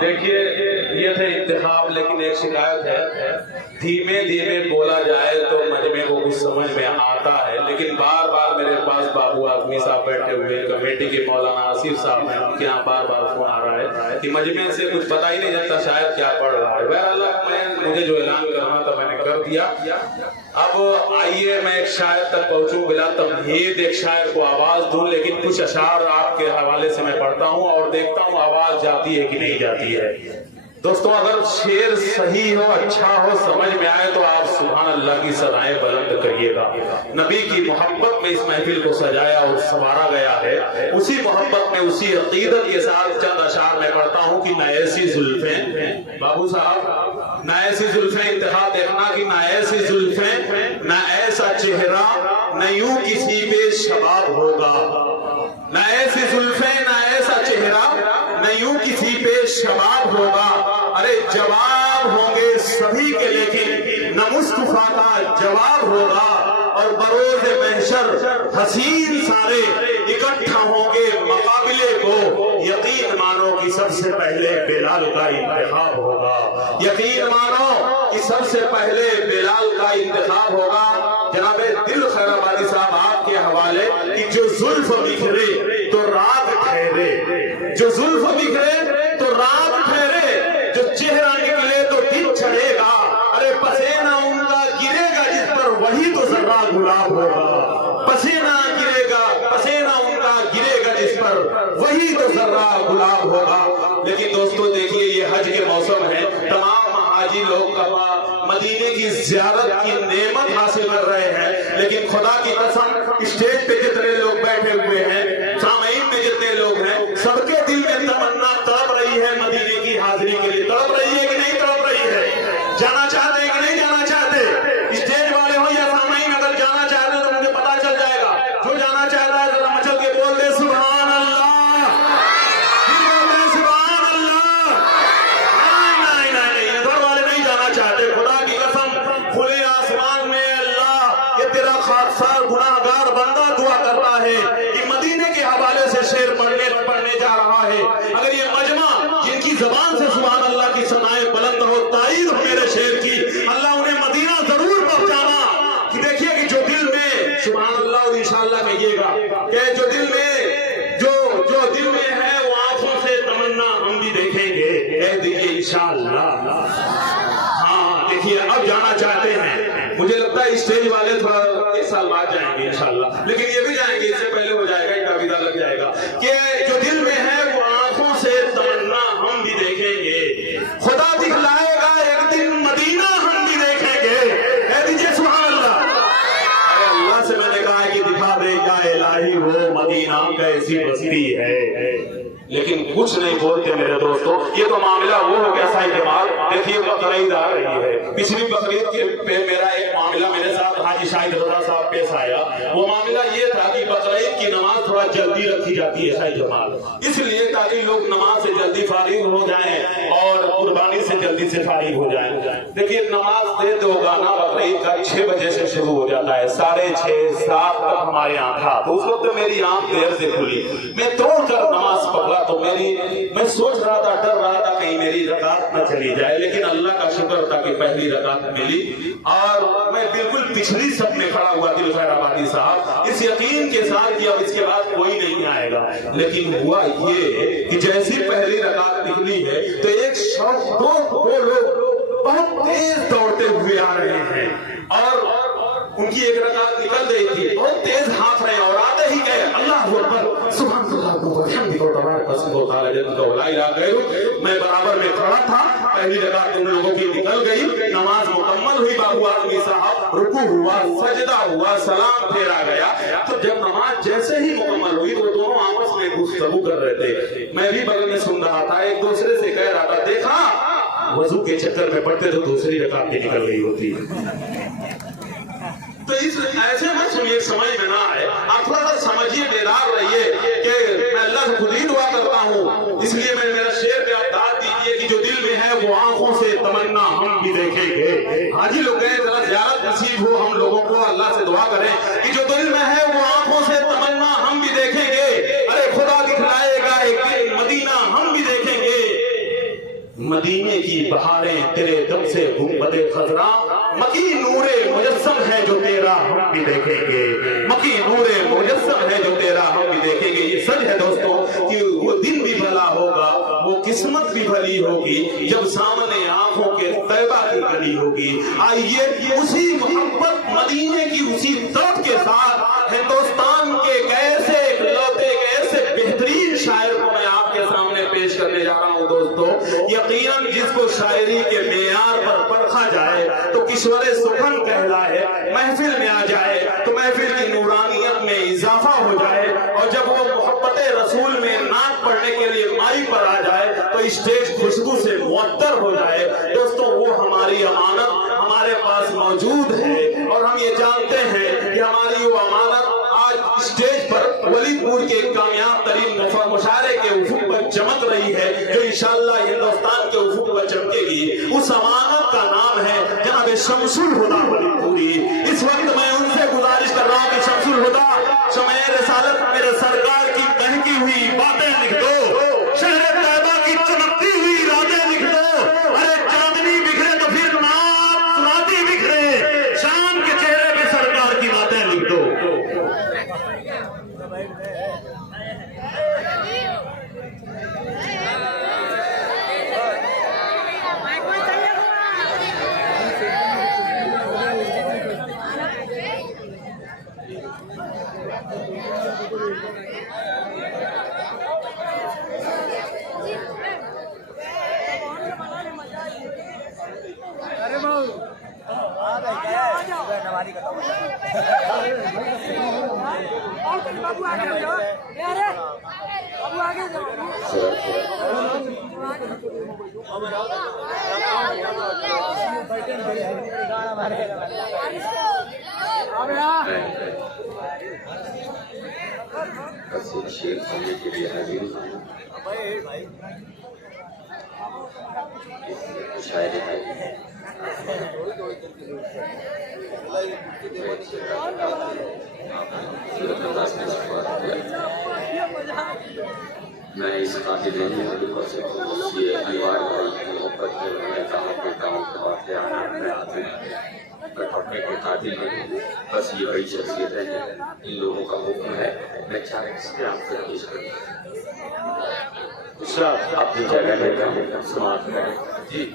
دیکھیے یہ تھے انتخاب، لیکن ایک شکایت ہے، دھیمے دھیمے بولا جائے تو مجمع کو کچھ سمجھ میں آتا ہے، لیکن بار بار میرے پاس بابو اعظمی صاحب بیٹھے ہوئے، کمیٹی کے مولانا آصف صاحب ہیں، ان کے یہاں بار بار فون آ رہا ہے کہ مجمع سے کچھ پتہ ہی نہیں چلتا شاید کیا پڑھ رہا ہے۔ بہرحال مجھے جو اعلان کرنا تھا میں نے کر دیا۔ اب آئیے میں ایک شاعر تک پہنچوں، بلا تمہید ایک شاعر کو آواز دوں، لیکن کچھ اشعار آپ کے حوالے سے میں پڑھتا ہوں اور دیکھتا ہوں آواز جاتی ہے کہ نہیں جاتی ہے۔ دوستوں اگر شعر صحیح ہو، اچھا ہو، سمجھ میں آئے تو آپ سبحان اللہ کی صدائیں بلند کریے گا۔ نبی کی محبت میں اس محفل کو سجایا اور سنوارا گیا ہے، اسی محبت میں، اسی عقیدت کے ساتھ چند اشعار میں پڑھتا ہوں کہ نہ ایسی زلفیں، بابو صاحب نہ ایسی زلفیں، انتخاب دیکھنا کہ نہ ایسی زلفیں، نہ ایسا چہرہ، نہ یوں کسی بے شباب ہوگا، نہ ایسی زلفیں، نہ ایسا چہرہ، نہ یوں کسی پہ شباب ہوگا، ارے جواب ہوں گے سبھی کے لیکن نہ مصطفیٰ کا جواب ہوگا، اور بروز محشر حسین سارے اکٹھا ہوں گے مقابلے کو، یقین مانو کہ سب سے پہلے بلال کا انتخاب ہوگا، یقین مانو کہ سب سے پہلے بلال کا انتخاب ہوگا۔ جناب دل خیر آبادی صاحب آپ کے حوالے کہ جو زلف بکھرے تو رات ٹھہرے، جو زلف بکھرے تو رات ٹھہرے، جو چہرہ نکلے تو دن چڑھے گا، ارے پسینہ ان کا گرے گا جس پر وہی تو ذرہ گلاب ہوگا، پسینہ گرے گا، پسینہ ان کا گرے گا جس پر وہی تو ذرہ گلاب ہوگا۔ لیکن دوستو دیکھیے یہ حج کے موسم ہے، تمام حاجی لوگ مدینے کی زیارت کی نعمت حاصل کر رہے ہیں، لیکن خدا کی قسم اسٹیج پہ جتنے لوگ بیٹھے ہوئے ہیں، سامعین میں جتنے لوگ ہیں، سب کے دل میں تمنا تڑپ رہی ہے مدینے کی حاضری کے لیے۔ تڑپ رہی ہے کہ نہیں تڑپ رہی ہے؟ جانا چاہتے ہیں کہ نہیں جانا چاہتے؟ اسٹیج والے ہو یا سامعین اگر جانا چاہتے ہیں تو مجھے پتا چل جائے گا، جو جانا چاہتا ہے ذرا مچل کے بول دے سبحان اللہ، پھر بول دے سبحان اللہ۔ نہیں نہیں نہیں، ادھر والے نہیں جانا چاہتے، خدا کی قسم کھلے آسمان میں اللہ یہ تیرا خاکسار گناہگار بندہ دعا کر رہا ہے کہ مدینے کے حوالے سے شعر پڑھنے جا رہا ہے۔ اگر یہ مجمع جن کی زبان سے سبحان اللہ کی ثنائیں بلند ہو، تائید ہو میرے شعر کی، اللہ انہیں مدینہ ضرور پہنچانا۔ کہ دیکھیے کہ جو دل میں سبحان اللہ اور انشاءاللہ کہیے گا کہ جو دل میں جو دل میں ہے وہ آنکھوں سے تمنا ہم بھی دیکھیں گے، کہہ دیجیے انشاءاللہ۔ ہاں دیکھیے اب جانا چاہتے ہیں، مجھے لگتا ہے اسٹیج والے تھوڑا ایک سال بعد جائیں گے انشاءاللہ، لیکن یہ بھی جائیں گے، اس سے پہلے ہو جائے گا، ایک عقیدہ لگ جائے گا کہ جو دل میں ہے وہ آنکھوں سے تمنا ہم بھی دیکھیں گے، خدا دکھلائے گا ایک دن مدینہ ہم بھی دیکھیں گے، کہہ دیجیے سبحان اللہ۔ ارے اللہ سے میں نے کہا ہے کہ دکھا دے یا الہی وہ مدینہ کیسی بستی ہے، لیکن کچھ نہیں بولتے میرے دوستو۔ یہ تو معاملہ وہ ہو گیا سائی جمال، دیکھیے بقرعید آ رہی ہے، پچھلی بقرعید کے پہ میرا ایک معاملہ میرے ساتھ حاجی شاہد رضا صاحب پیش آیا، وہ معاملہ یہ تھا کہ بقرعید کی نماز تھوڑا جلدی رکھی جاتی ہے سائی جمال، اس لیے تاکہ لوگ نماز سے جلدی فارغ ہو جائیں اور قربانی سے جلدی سے فارغ ہو جائیں۔ دیکھیے نماز دے دو گانا بقرعید کا 6 بجے سے شروع ہو جاتا ہے، 6:30 7 تک ہمارے یہاں تھا، تو اس وقت میری آنکھ دیر سے کھلی، میں توڑ کر نماز پڑھا تو میں سوچ رہا تھا، ڈر رہا تھا کہیں میری رکعت نہ چلی جائے، لیکن اللہ کا شکر تھا کہ پہلی رکعت ملی، اور میں بالکل پچھلی صف میں کھڑا ہوا دل خیر آبادی صاحب، اس یقین کے ساتھ کہ اب اس کے بعد کوئی نہیں آئے گا۔ لیکن ہوا یہ کہ جیسی پہلی رکعت نکلی ہے تو ایک شخص دو لوگ بہت تیز دوڑتے ہوئے آ رہے ہیں، اور ان کی ایک رکعت نکل گئی تھی، بہت تیز ہانف رہے ہیں، اور آتے ہی گئے اللہ اکبر سبحان اللہ وبحمدہ تبارک اسمہ وتعالی جدہ ولا الہ غیرہ۔ میں برابر میں کھڑا تھا، پہلی رکعت ان لوگوں کی نکل گئی، نماز مکمل ہوئی، بابو اعظمی صاحب رکوع ہوا، سجدہ ہوا، سلام پھیرا گیا، تو جب نماز جیسے ہی مکمل ہوئی تو دونوں آپس میں گفتگو کر رہے تھے، میں بھی بغل میں سن رہا تھا، ایک دوسرے سے کہہ رہا تھا دیکھا وضو کے چکر میں پڑتے تو دوسری رکعت بھی نکل گئی ہوتی ہے۔ تو اس ایسے مت سنیے سمجھ میں نہ آئے، آپ تھوڑا سا سمجھیے، بیدار رہیے کہ میں اللہ سے خود ہی دعا کرتا ہوں، اس لیے میں میرا شعر پہ آپ داد دیجیے کہ جو دل میں ہے وہ آنکھوں سے تمنا ہم بھی دیکھیں گے۔ حاجی لوگ گئے ذرا زیارت نصیب ہو ہم لوگوں کو، اللہ سے دعا کریں کہ جو دل میں ہے وہ آنکھوں سے تمنا ہم بھی دیکھیں گے، ارے خدا دکھلائے گا ایک دن مدینہ ہم بھی دیکھیں گے۔ مدینے کی بہاریں تیرے دم سے گنبد خضرا، مکی نور مجسم ہے جو تیرا ہم بھی دیکھیں گے، مکی نور مجسم ہے جو تیرا ہم بھی دیکھیں گے۔ یہ سچ ہے دوستوں کہ وہ دن بھی بھلا ہوگا، وہ قسمت بھی بھلی ہوگی جب سامنے آنکھوں کے طیبہ کی گلی ہوگی۔ آئیے اسی محبت مدینے کی اسی طرف کے ساتھ ہندوستان کے ایک ایسے اکلوتے ایک ایسے بہترین شاعر کو میں آپ کے سامنے پیش کرنے جا رہا ہوں دوستو۔ یقیناً جس کو شاعری کے معیار پر پرکھا جائے تو کشور سخن کہلائے، محفل میں آ جائے تو محفل کی نورانیت میں اضافہ ہو جائے، اور جب وہ محبت رسول میں نعت پڑھنے کے لیے مائی پر آ جائے تو اسٹیج خوشبو سے معطر ہو جائے۔ دوستو وہ ہماری امانت ہمارے پاس موجود ہے، اور ہم یہ جانتے ہیں کہ ہماری وہ امانت آج اسٹیج پر ولید پور کے کامیاب ترین مشاعرے کے افق پر چمک رہی ہے، جو انشاءاللہ ہندوستان کے افق پر چمکے گی۔ اس امانت کا نام ہے جناب شمس الہدیٰ ولید پوری۔ اس وقت میں ان سے گزارش کر رہا ہوں کہ شمس الہدیٰ شمع رسالت میرے سرکار کی بہکی ہوئی باتیں لکھ دو، شہر طیبہ کی چمکتی ہوئی راتیں لکھ دو۔ ارے چاندنی بکھرے تو پھر نعت سناتی بکھرے، شام کے چہرے پہ سرکار کی باتیں لکھ دو۔ شیر پڑھنے کے لیے حاضر ہوں۔ شاعر ہے میں اس خاطر نہیں ہوں کہ یہ انوار کی محبت میں کام کرتا ہوں کہ واقعہ میں آدمی کٹھوٹے کے قاتل ہیں، بس یہ بڑی شخصیتیں ہیں، ان لوگوں کا حکم ہے، میں چاہتا اس کے آپ سے پیش کروں۔ اپنی جگہ لیتا ہوں، سماعت کریں۔ جی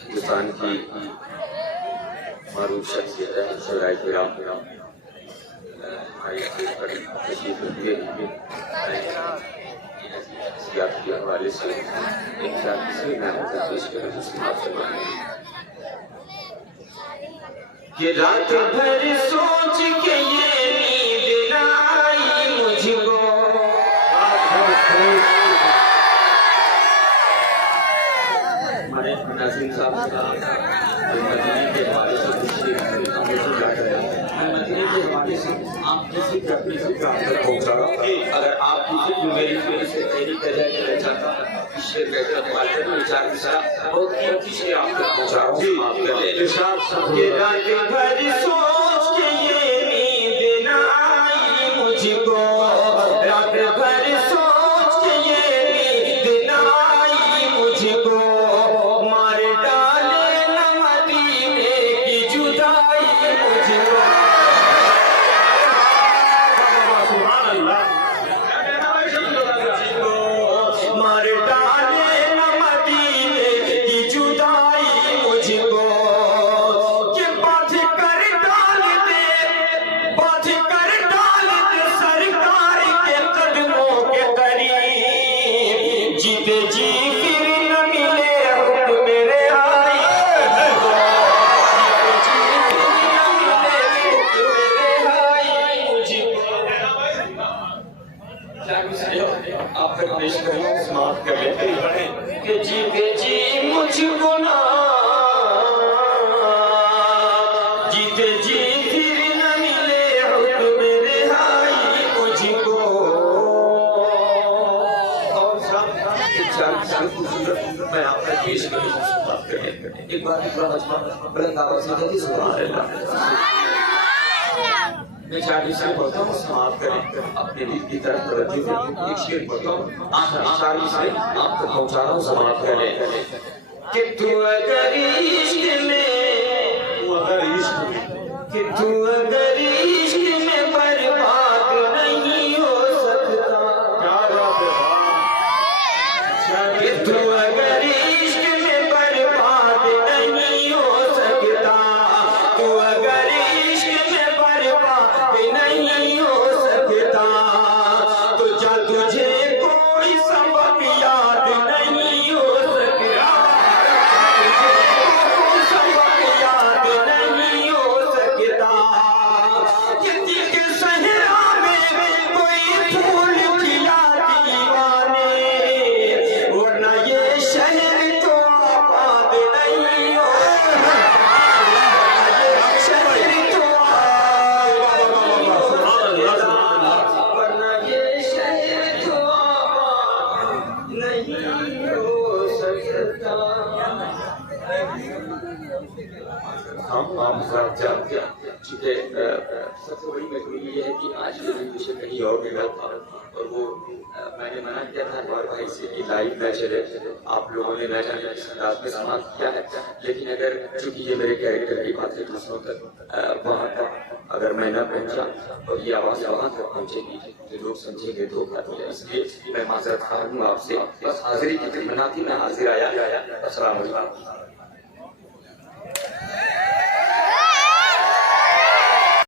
ہندوستان کی معروف شخصیت ہے شعراء کرام ہماری تشریف رکھتے ہوئے شخصیات کے حوالے سے ایک ساتھ اس میں میں پیش کروں جس میں آپ سے مانیں کہ رات بھر سوچ کے یہ نیند نہ آئی مجھ کو، ہمارے ناظرین صاحب جو مدینے کے حوالے سے تشریف میں مدینے کے حوالے سے آپ کسی بھی اپنی فکر آپ تک پہنچا رہا ہوں۔ اگر آپ کی فکر میری وجہ سے تحریک کر جائے کہ میں چاہتا ہوں اس شعر کا استعمال کروں، وچار کے ساتھ بہت قیمتی شعر آپ تک پہنچا رہا ہوں، آپ کر لیں۔ کہ رات بھر سوچ کے یہ نیند نہ آئی مجھ کو، رات بھر سوچ کے یہ نیند نہ آئی مجھ کو، مار ڈالے نہ مدینے کی جدائی مجھ کو۔ سبحان اللہ۔ مار ڈالے نہ مدینے کی جدائی مجھ کو، کہ باتھ کر ڈال دے سرکار کے قدموں کے قریب، جیتے جی پھر نہ ملے حکم میرے آئی مجھ کو۔ آپ تک پیش کریں، سماعت کر لیں۔ کہ جیتے جی مجھ کو نا، جیتے جی پھر نہ ملے حکم رہائی مجھ کو۔ اور میں آپ تک پیش کروں، سماعت کر لیں۔ ایک بار مجمع بلند آواز سے کہتی سبحان اللہ۔ میں 4 شعر پڑھتا ہوں، سماعت کریں، اپنے دل کی طرف توجہ کریں۔ ایک شعر پڑھتا ہوں، آخری 4 شعر آپ تک پہنچا رہا ہوں، سماعت کریں۔ کہ تو اگر عشق میں کہ تو اگر عشق میں برباد نہیں ہو سکتا، کہ تو اگر عشق میں برباد نہیں ہو سکتا، تو اگر عشق میں برباد نہیں ہو سکتا، تو جا تجھے کوئی سبب یاد نہیں ہو سکتا، کوئی سبب یاد نہیں ہو سکتا، کہ دل کے صحرا میں کوئی پھول کھلا دیوانے، ورنہ یہ شہر تو آباد نہیں ہو سکتا، یہ شہر تو ورنہ یہ شہر تو آباد نہیں ہو سکتا۔ ہم جانتے ہیں، چونکہ سب سے بڑی مجبوری یہ ہے کہ آج کے دن مجھے کہیں اور بھی تھا، اور وہ میں نے منع کیا تھا اور بھائی سے کہ لائیو میچ ہے، آپ لوگوں نے نہ جانے کس انداز میں سماعت کیا ہے، لیکن اگر چونکہ یہ میرے کیریکٹر کی بات ہے دوسروں تک وہاں تک اگر میں نہ پہنچا اور یہ آواز وہاں تک پہنچے گی تو لوگ سمجھیں گے دھوکہ دیا، اس لیے میں معذرت خواہ ہوں آپ سے، بس حاضری کی تمنا تھی، میں حاضر آیا۔ السلام علیکم۔